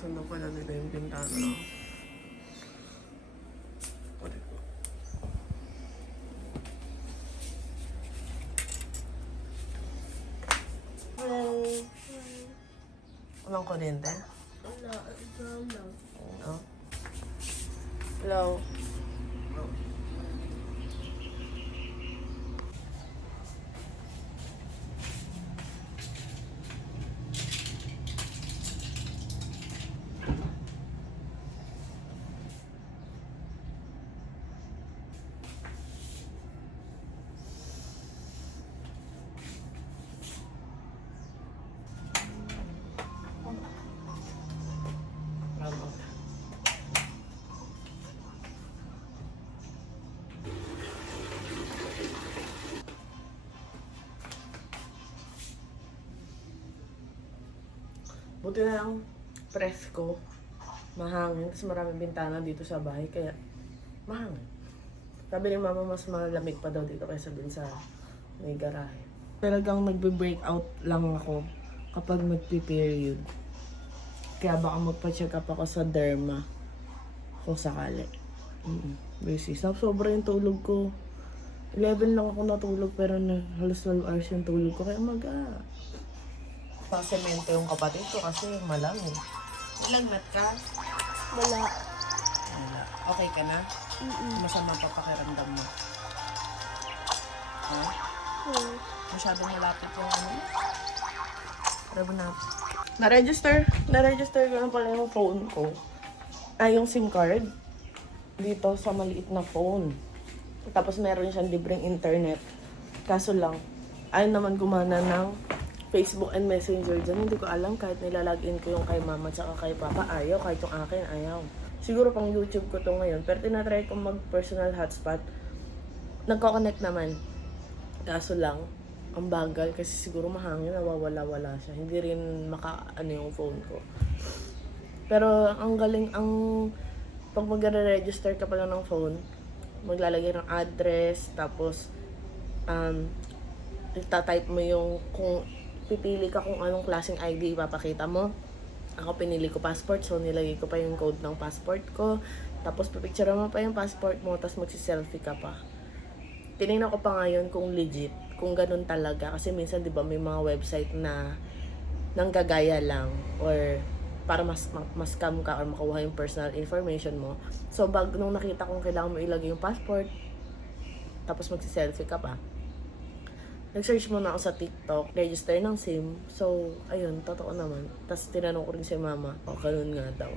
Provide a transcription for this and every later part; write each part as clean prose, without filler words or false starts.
Sundo ko na nila yung bintana. Walang kuryente? Wala, brown lang. No? Hello? Buti na lang presko, mahangin, kasi maraming bintana dito sa bahay, kaya mahangin. Sabi ni mama, mas malamig pa daw dito kaysa dun sa may garahe. Talagang nagbe-breakout lang ako kapag magpi-period. Kaya baka magpa-check up ako sa derma kung sakali. Busy. Sobra yung tulog ko. 11 lang ako natulog pero halos 12 hours yung tulog ko, kaya Pasemento yung kapatid ko kasi malamig. Nilagnat ka? Wala. Wala. Okay ka na? Masama pa pakiramdam mo. Ha? Masyadong malapit yung ano? Rabo na. Na-register ko na pala yung phone ko. Yung SIM card. Dito sa maliit na phone. Tapos meron siyang libreng internet. Kaso lang, ayaw naman gumana ng Facebook and Messenger dyan. Hindi ko alam kahit nilalagin ko yung kay mama at kay papa. Ayaw. Kahit yung akin, ayaw. Siguro pang YouTube ko to ngayon. Pero tinatry ko mag-personal hotspot. Nagko-connect naman. Kaso lang, ang bagal kasi siguro mahangin, nawawala-wala siya. Hindi rin maka-ano yung phone ko. Pero ang galing, pag mag-register ka pala ng phone, maglalagay ng address, tapos itatype mo yung kung pipili ka kung anong klaseng ID ipapakita mo. Ako pinili ko passport, so nilagay ko pa yung code ng passport ko. Tapos pipicture mo pa yung passport mo, tapos magsi-selfie ka pa. Tinignan ko pa ngayon kung legit, kung ganun talaga. Kasi minsan, di ba, may mga website na nanggagaya lang or para mas scam ka or makuha yung personal information mo. So, nung nakita kong kailangan mo ilagay yung passport, tapos magsi-selfie ka pa, nag-search muna ako sa TikTok, register ng SIM. So, ayun, totoo naman. Tapos tinanong ko rin si mama, ganun nga daw.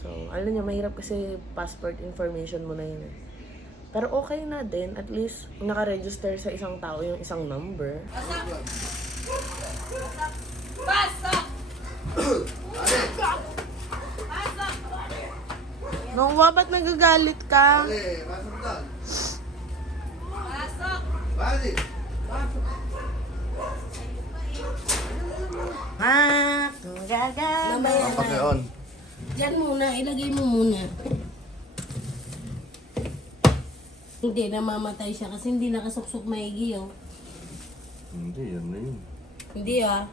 So, alam niya, mahirap kasi passport information mo na yun. Pero okay na din, at least naka-register sa isang tao yung isang number. Pasok! Nungwa, ba't nagagalit ka? Pasok doon. Pasok! Balik. Kung gagana. Mamaya na. Paki-on. Diyan muna, ilagay mo muna. Hindi, namamatay siya kasi hindi nakasuksok maigi, oh. Hindi, yan na yun. Hindi, ah.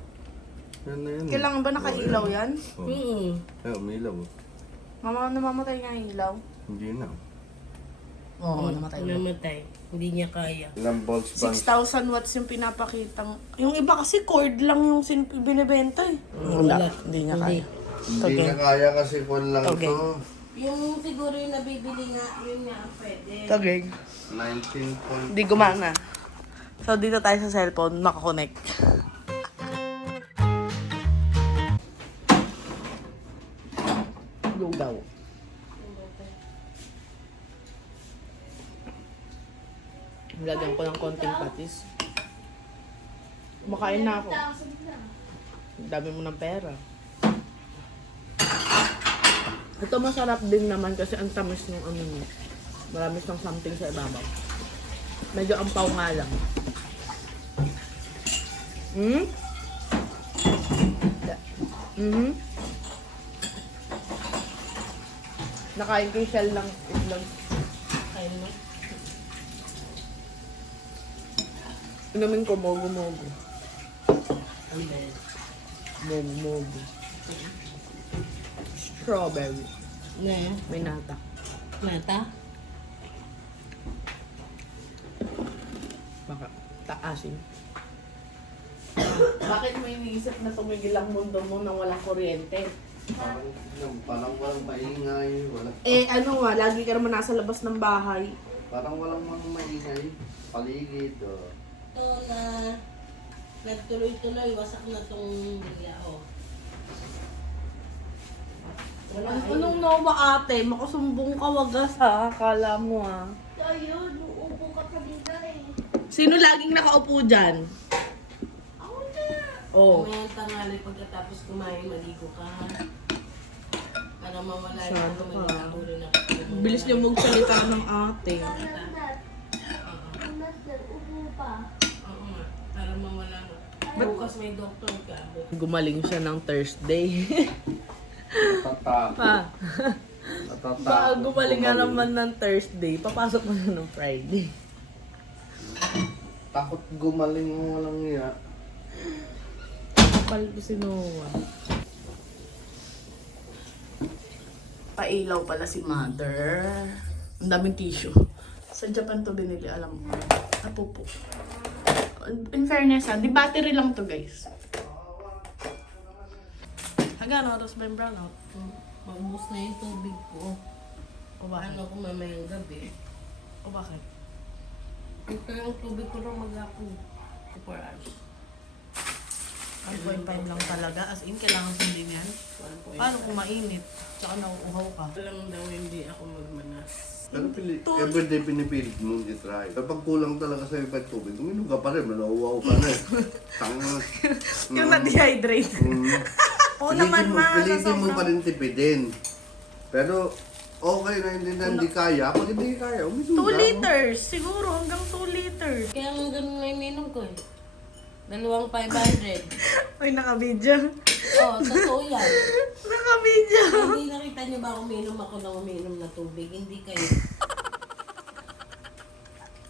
Yan na yun. Kailangan ba nakailaw yan? Ay, umilaw. Mama, namamatay nga yung ilaw. Hindi na. Oo, namatay na. Namatay. Hindi niya kaya. Ilang volts bang? 6,000 watts yung pinapakitang. Yung iba kasi cord lang yung binibenta eh. Wala, hindi niya kaya. Hindi na kaya kasi kung lang Okay. to. Yung siguro yung nabibili nga, yun nga ang pwede. Tagig. 19 point. Hindi gumana. So, dito tayo sa cellphone, nakakonect. Lugaw. Lagyan ko ng konting patis. Kumakain na ako. Ang dami mo ng pera. Ito masarap din naman kasi ang tamis ng ano mo. Marami siyang something sa ibabaw. Medyo ampaw nga lang. Nakain ko yung shell ng itlog. Kain mo. Inumin ko mogo-mogo. Ang best. Mogo-mogo. Strawberry. Na, May nata. mata. Baka taasin. Bakit mo iniisip na tumigil ang mundo mo nang walang kuryente? Parang walang maingay. Ano nga, lagi ka naman nasa labas ng bahay. Parang walang mga maingay. Paligid. Ito na nagtuloy-tuloy, wasak na tong bilya, oh. Anong nawa ate? Makasumbong ka wagas ha, akala mo ha. Ayun, uupo ka kanina eh. Sino laging nakaupo dyan? Ako na. Oh. Ngayon tangali pagkatapos kumain, maligo ka. Para mawala Masyado na ka. magkatuloy na. Bilis niyo magsalita ng ate. Nat, upo pa. Oo nga, para mawala na. Bukas may doktor ka. Gumaling siya ng Thursday. Natatakot. pa. Natatakot. Baka gumaling nga naman ng Thursday, papasok mo na ng Friday. Takot gumaling mo walang iya. Kapal ko si Noah. Pailaw pala si mother. Ang daming tissue. Sa Japan to binili, alam ko. Apupo. In fairness ha, di battery lang to guys. Hanggang oras ba yung brownout? Maubos na yung tubig ko. O bakit? Ano ko mamayang gabi. O bakit? Ito yung tubig ko lang mag-ako. 4 hours. 1.5 lang talaga. As in, kailangan sundin yan. Paano kung mainit? Tsaka nauuhaw ka? Alam daw hindi ako magmanas. Pero everyday pinipilit mo i-try. Kapag kulang talaga sa ibang tubig, uminom ka pa rin, manauwaw ka na eh. Tanga. Yung na-dehydrate. Oo naman, ma. Pilitin mo pa rin tipidin. Pero okay na hindi kaya. Pag hindi kaya, uminom 2 ka. liters. Siguro hanggang 2 liters. Kaya nga ganun na yung minom ko eh. 2,500. Ay, naka-video. Oh, totoo yan. Naka-video. Hindi nakita niyo ba uminom ako ng uminom na tubig? Hindi kayo.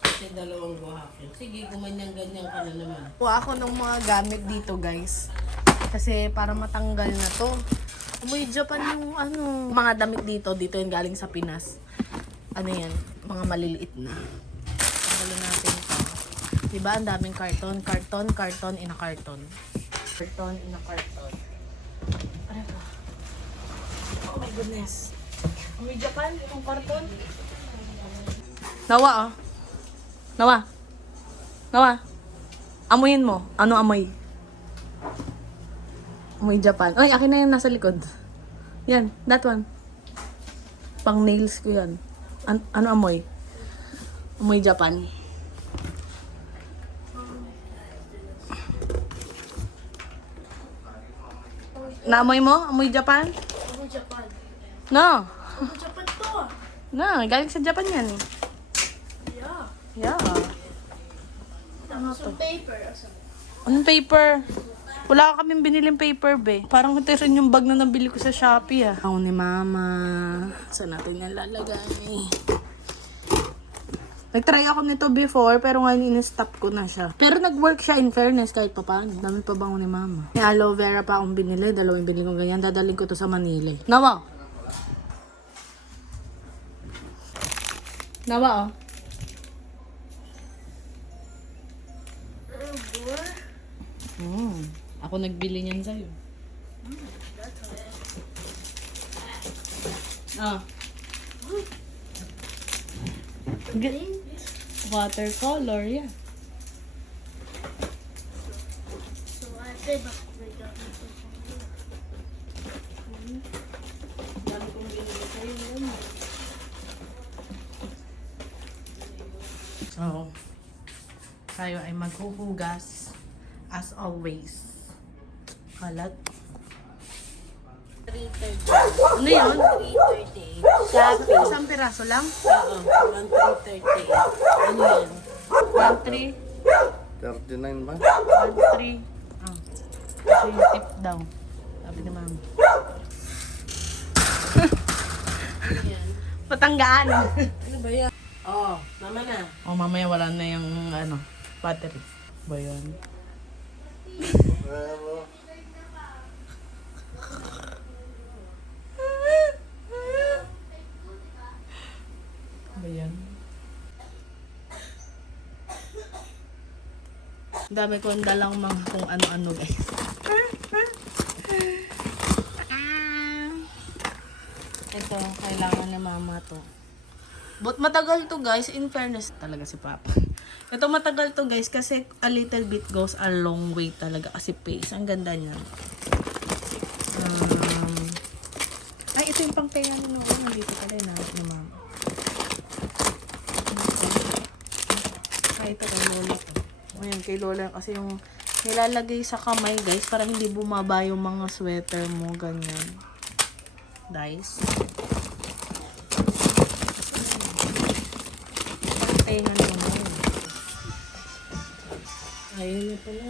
Kasi 2 buhakin. Sige, kumanyang-ganyan ka na naman. Kuha ako ng mga gamit dito, guys. Kasi para matanggal na to. Umuwi Japan yung ano. Mga damit dito yung galing sa Pinas. Ano yan? Mga maliliit na. Tanggalin natin ito. Diba ang daming karton? Karton in a carton. Karton in a carton. Ano ba? Oh my goodness. Umuwi Japan yung karton. Nawa, oh. Nawa. Amuyin mo. Ano amoy? Amoy Japan. Ay, akin na yung nasa likod. Yan, that one. Pang nails ko yan. Ano amoy? Amoy Japan. Naamoy mo? Amoy Japan? Ako Japan. No. Ako Japan to ah. No, galing sa Japan yan. Yeah. Yeah. Tapos yung paper. Anong paper? Wala ka kaming biniling paper, be. Parang ito rin yung bag na nabili ko sa Shopee, ah. Ako ni Mama. Saan natin yan lalagay? Nag-try ako nito before, pero ngayon in-stop ko na siya. Pero nag-work siya in fairness kahit pa paano. Dami pa bango ni Mama. May aloe vera pa akong binili. 2 binili ko ganyan. Dadaling ko to sa Manila. Nawa! Nawa, oh. Ako nagbili niyan sa'yo. Ah. Watercolor, yeah. So ate, bakit may gamit ko Dami kong binili sa'yo, ganyan. So, tayo ay maghuhugas as always. Kalat. 330. Ano yun? 338. Shopee. Isang piraso lang? Oo, 1,338. Ano yan? 1-3. 39 ba? 1-3. Ah. Kasi yung tip daw. Sabi ni Mama. Yan. Patanggaan. Ano ba yan? Oh, mama na. Oh, mamaya wala na yung ano, battery. Ba yun? Dami ko dalang mga kung ano-ano guys. Ito, kailangan ni mama to. But matagal to guys, in fairness talaga si Papa. Ito matagal to guys kasi a little bit goes a long way talaga kasi pace. Ang ganda niya. Ay, ito yung pangkaya ni Noah. Nandito pala yung namin ni mama. Ay, ito kay Lola to. Ayan, kay Lola kasi yung nilalagay sa kamay guys para hindi bumaba yung mga sweater mo. Ganyan. Dice. Tenga naman. Ayun na pala.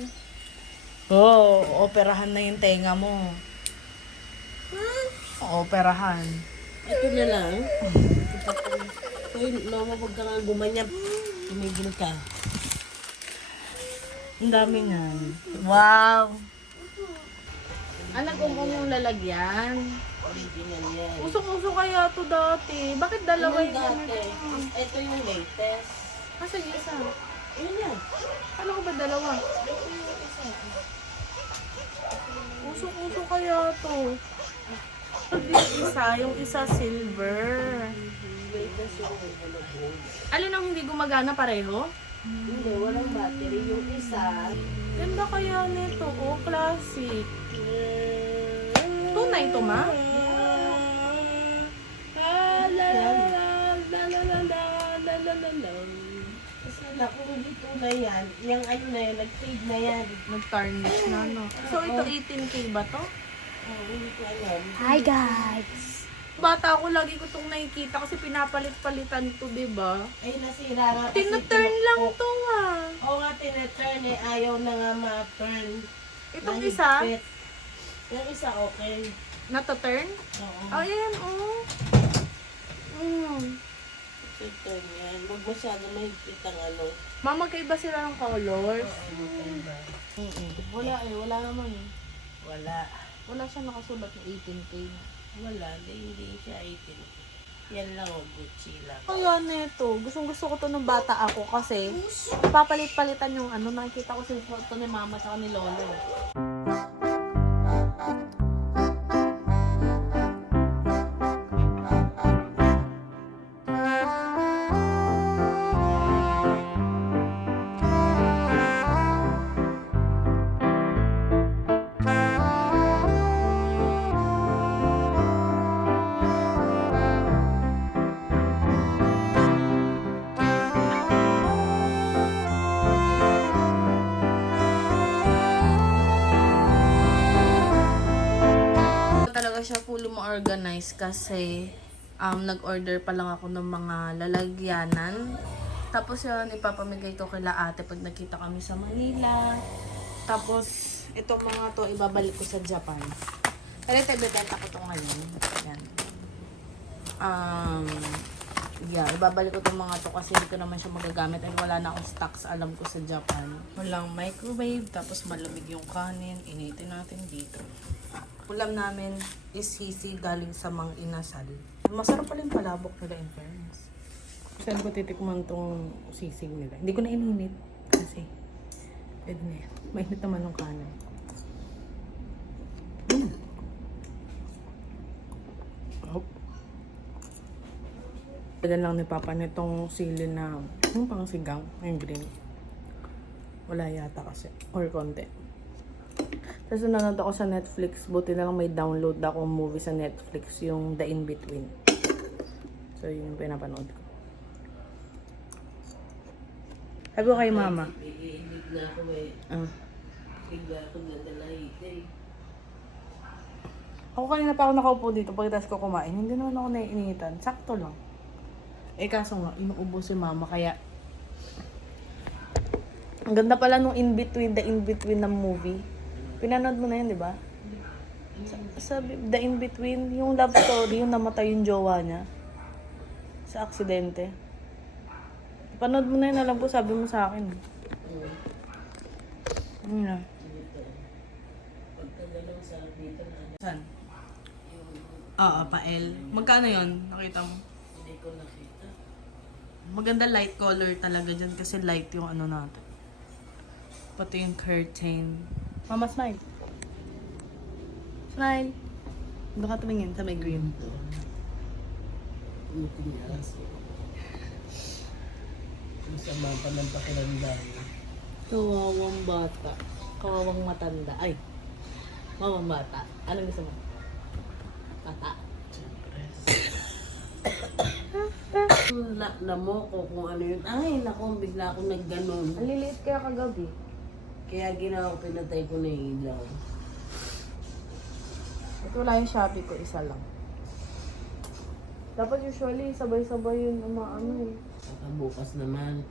Oh, operahan na yung tenga mo. Operahan. Ito na lang. Uy, mama, pag ka nga gumanyan, tumigil ka. Ang dami nga. Wow! Anak ko yung lalagyan. Original yan. Usok-usok kaya to dati. Bakit dalawa Yung yung dati. ganito? Ito yung latest. Kasi isa. Yun yan. Ano ko ba dalawa? Usok-usok kaya to. Yung isa silver. Latest yung wala gold. Alin ang hindi gumagana pareho? Hindi, walang battery. Yung isa, Ganda kaya nito. Oh, classic. Tunay to, ma? kasi kung dito na yan, yung ano na yan, nag-fade na yan. Nag-tarnish na, no? So, ito 18K ba to? Oh, hindi ko alam. Hi guys! Bata ako, lagi ko itong nakikita kasi pinapalit-palitan to, diba? Ay, nasira nga kasi. Tina-turn lang to, ah. Oo nga, tina-turn eh. Ayaw na nga ma-turn. Itong Nahigpit. isa, Yung isa, okay. nato-turn? Oo. Ayan, oh. Turn yan. Huwag masyado mahigpit ang ano. Mama, magkaiba sila ng colors. Maganda. Wala eh, wala naman eh. Wala. Wala siya nakasulat ng 18K. Wala. Hindi siya 18. Yan lang o, Gucci lang. Kaya neto, gustong-gusto ko to ng bata ako kasi papalit-palitan yung ano, nakikita ko sa photo ni mama sa ni lolo. Talaga siya fully ma-organize kasi nag-order pa lang ako ng mga lalagyanan. Tapos yun, ipapamigay ko kila ate pag nakita kami sa Manila. Tapos, itong mga to, ibabalik ko sa Japan. Pero ito, ibibenta ko to ngayon. Yan. Yeah, ibabalik ko itong mga to kasi hindi ko naman siya magagamit and wala na akong stocks alam ko sa Japan. Walang microwave, tapos malamig yung kanin. Initin natin dito. Ulam namin is sisig galing sa Mang Inasal. Masarap pala yung palabok nila in fairness. Saan ko titikman tong sisig nila? Hindi ko na ininit kasi pwede na yan. Mainit naman yung kanin. Tagal lang ni Papa nitong sili na yung pang sigang, yung green. Wala yata kasi. Or konti. Tapos nanonood ako sa Netflix. Buti na lang may download ako movie sa Netflix. Yung The In-Between. So yun yung pinapanood ko. Sabi ko kay mama. Bigla ako eh. Bigla ako nadalahit eh. Ako kanina pa ako nakaupo dito pagkatapos ko kumain. Hindi naman ako naiinitan. Sakto lang. Eh kaso nga, inuubo si mama kaya ang ganda pala nung The In-Between ng movie. Pinanood mo na yun, di ba? Sabi, The In-Between, yung love story, yung namatay yung jowa niya sa aksidente. Panood mo na yun, alam ko, sabi mo sa akin. Ano na? Pagkagalaw sa dito na Saan? Oo, pael. Magkano yon? Nakita mo? hindi ko nakita. Maganda light color talaga dyan kasi light yung ano natin. Pati yung curtain. Mama, smile. Smile. Doon ka tumingin sa may green. Ang sama pa ng pakiramdam. Kawawang bata. Kawawang matanda. Ay. Kawawang bata. Anong gusto mo? Bata. Namo ko kung ano yun. Ay, naku, bigla akong nagganon. Ang liliit kaya kagabi. Kaya ginawa ko, pinatay ko na yung ilaw. Ito wala yung Shopee ko, isa lang. Dapat usually, sabay-sabay yun umaano eh. Saka bukas naman.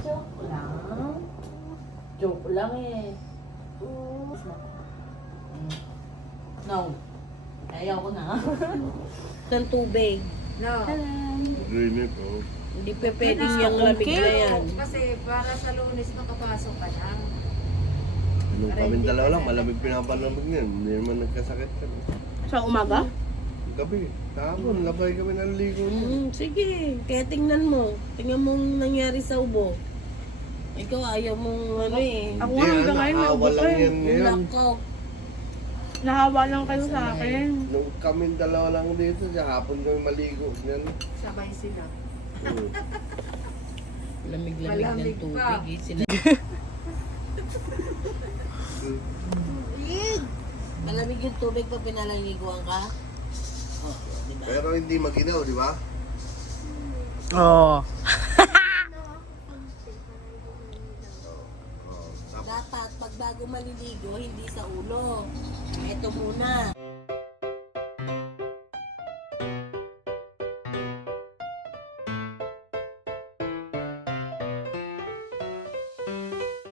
Joke lang. Joke lang eh. No. Ayaw ko na. Ng tubig. Green it, oh. Hindi pa pwedeng yung lamig na yan. Kasi para sa Lunes makapasok ka lang. Anong kami dalawa lang, malamig pinapalamig niyan. Hindi naman nagkasakit kami. Sa umaga? Gabi, tapon, labay kami ng ligo niya. Sige, kaya tingnan mo. Tingnan mo ang nangyari sa ubo. Ikaw ayaw mong ano eh. Ako nga hanggang ngayon may naawa ubo ko lang eh. yan ngayon. Nako. Nahawa lang kayo sa akin. Nung kami dalawa lang dito, sa hapon kami maligo niyan. Sabay sila. Lamig-lamig ng Malamig tubig pa. eh. Sila... Malamig yung tubig pag pinalangiguan ka? Oo, diba? Pero hindi maginaw, di ba? Oo. Dapat pag bago maliligo, hindi sa ulo. Ito muna.